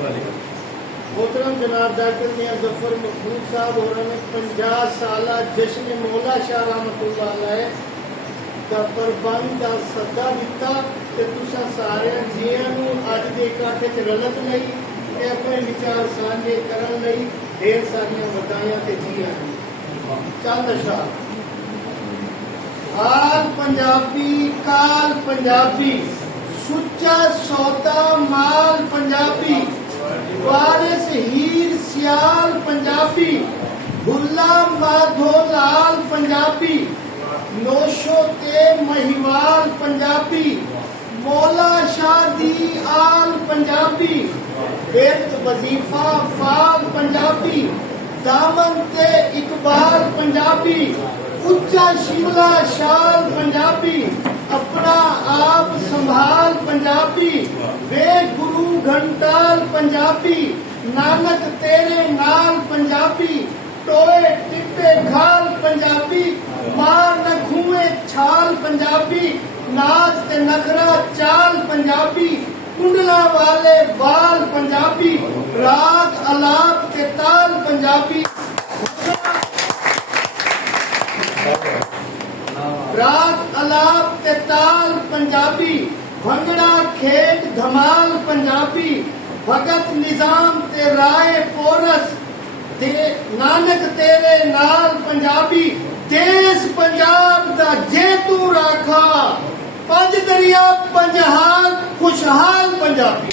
मोहतरम जनाब डॉक्टर मियां जफर महमूद साहब होरने 50 साल जश्न मौला शाह रहमतुल्लाह अलैह का प्रबंध का सदा दिता ते तुसा सारे जियां नूं अज दे इकट्ठ च रलत लई ते अपने विचार साझे करन लई ढेर सारियां वधाइयां ते जियां चंद अशार आल पंजाबी काल पंजाबी सुच्चा सौदा माल पंजाबी वारिस हीर सियाल पंजाबी भुल्ला माधो लाल पंजाबी नोशो ते महिवाल पंजाबी मौला शाह दी आल पंजाबी बेत वजीफा फाल पंजाबी दामन ते इकबाल पंजाबी उच्चा शिमला शाल पंजाबी अपना आप संभाल पंजाबी वे गुरु घंटाल पंजाबी नानक तेरे नाल पंजाबी टोए टिप्पे खाल पंजाबी मार न घूमे छाल पंजाबी नाच ते नखरा चाल पंजाबी कुंडला वाले बाल पंजाबी राग अलाप ते ताल पंजाबी राग अलाप ते ताल पंजाबी भंगड़ा खेत धमाल पंजाबी भगत निजाम ते राय पोरस ते नानक तेरे नाल पंजाबी देश पंजाब दा जेतू राखा पंज दरिया पंजहाल खुशहाल पंजाबी।